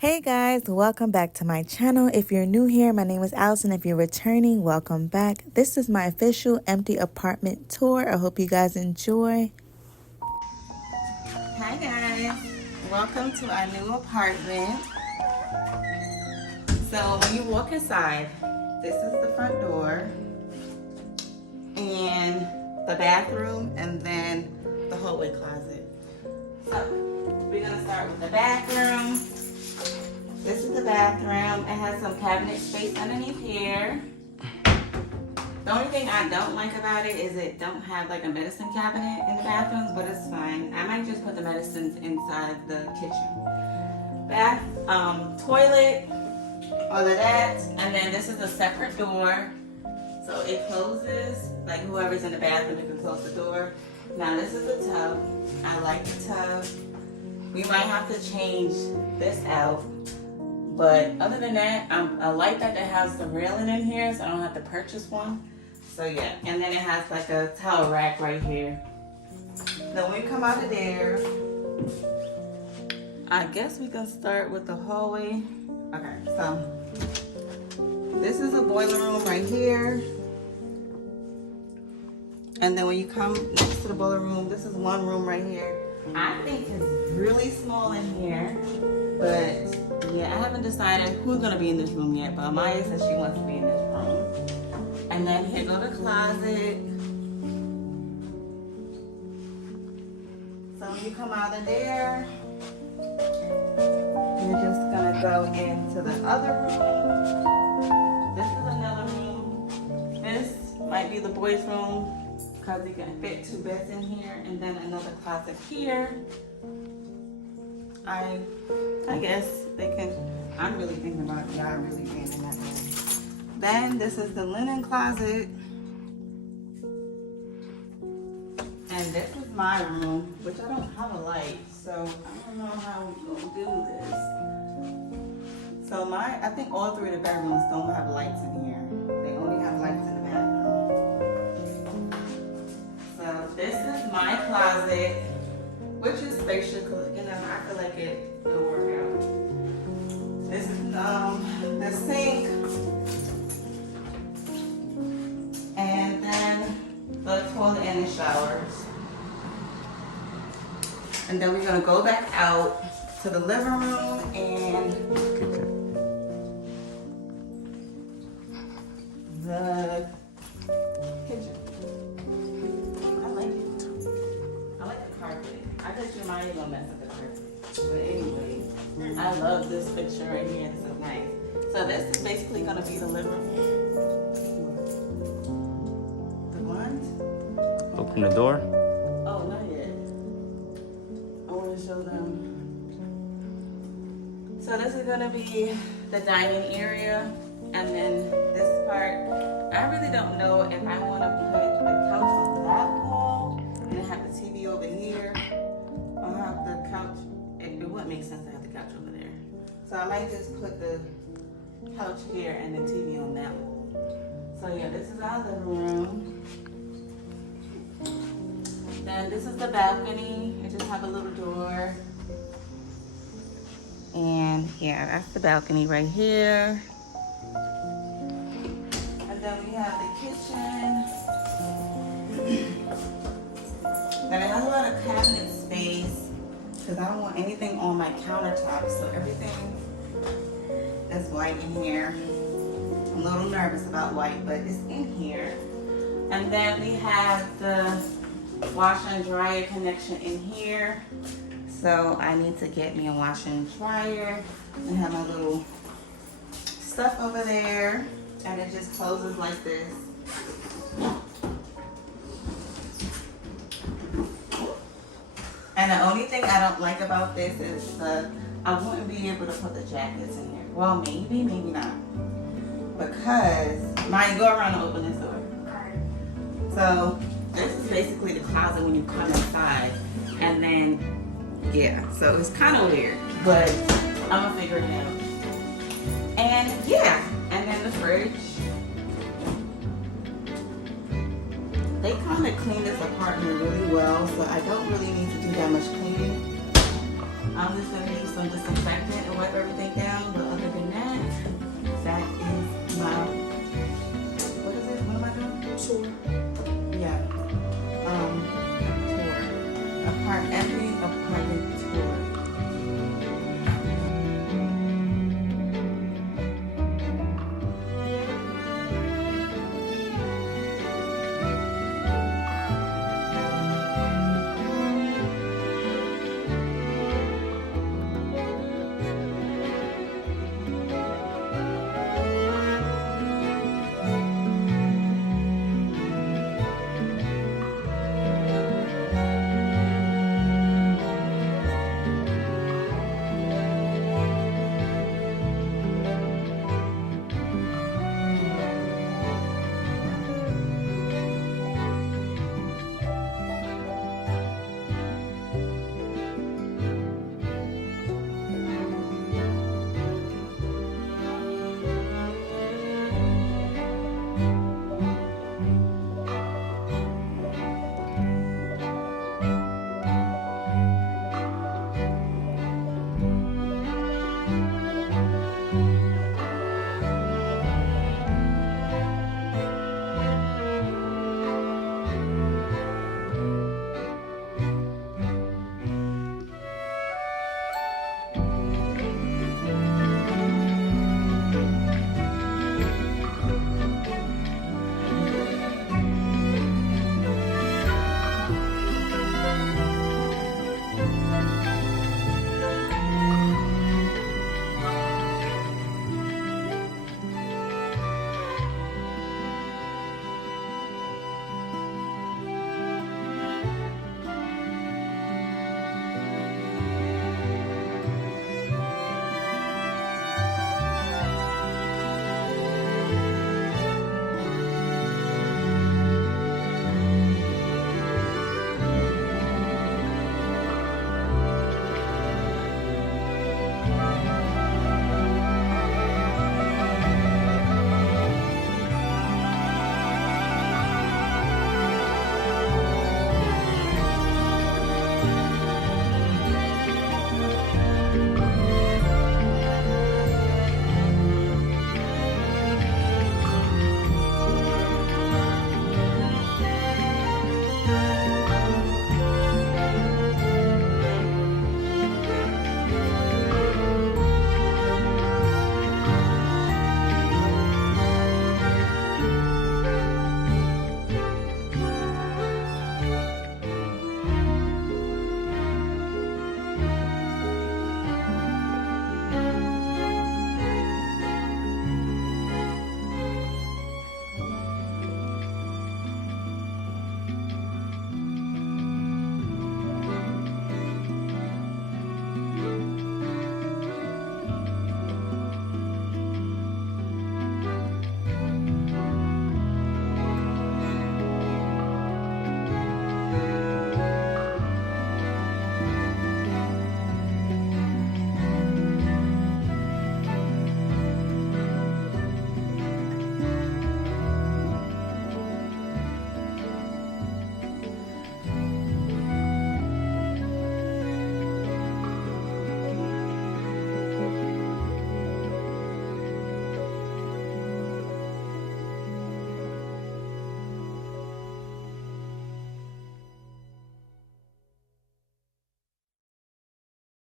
Hey guys, welcome back to my channel. If you're new here, my name is Allison. If you're returning, welcome back. This is my official empty apartment tour. I hope you guys enjoy. Hi guys, welcome to our new apartment. So when you walk inside, this is the front door and the bathroom and then the hallway closet. So we're gonna start with the bathroom. This is the bathroom. It has some cabinet space underneath here. The only thing I don't like about it is it don't have like a medicine cabinet in the bathrooms, but it's fine. I might just put the medicines inside the kitchen. Bath, toilet, all of that. And then this is a separate door. So it closes, like whoever's in the bathroom, you can close the door. Now this is the tub. I like the tub. We might have to change this out. But other than that, I like that it has the railing in here, so I don't have to purchase one. So yeah, and then it has like a towel rack right here. Then when we come out of there, I guess we can start with the hallway. Okay, so this is a boiler room right here. And then when you come next to the boiler room, this is one room right here. I think it's really small in here, but yeah, I haven't decided who's gonna be in this room yet, but Maya says she wants to be in this room. And then here go the closet. So when you come out of there, you're just gonna go into the other room. This is another room. This might be the boys' room because you can fit 2 beds in here, and then another closet here. I guess they can. I'm really thinking about y'all really being in that room. Then this is the linen closet. And this is my room, which I don't have a light, so I don't know how we're gonna do this. So I think all 3 of the bedrooms don't have lights in here. They only have lights in the bathroom. So this is my closet, which is spacious, because you know, I feel like it'll work out. This is the sink, and then the toilet and the showers. And then we're gonna go back out to the living room and the kitchen. I like it. I like the carpet. I bet you might gonna mess up the carpet. But anyway, I love this picture right here. This is nice. So this is basically gonna be the living room. The blinds? Open the door. Oh, not yet. I want to show them. So this is gonna be the dining area, and then this part. I really don't know if I want to put the couch on that wall and have the TV over here, or have the couch. It wouldn't make sense to have the couch over there. So I might just put the couch here and the TV on that wall. So yeah, this is our living room. Then this is the balcony. It just have a little door. And yeah, that's the balcony right here. And then we have the kitchen. Then it has a lot of cabinet space because I don't want anything on my countertops. So everything is white in here. I'm a little nervous about white, but it's in here. And then we have the washer and dryer connection in here. So I need to get me a washer and dryer and have my little stuff over there. And it just closes like this. And the only thing I don't like about this is I wouldn't be able to put the jackets in here. Well, maybe, maybe not. Because, Maya, go around and open this door. So, this is basically the closet when you come inside. And then, yeah, so it's kind of weird. But, I'm going to figure it out. And, yeah. And then the fridge. They kind of clean this apartment really well, so I don't really need to do that much cleaning. I'm just going to use some disinfectant. It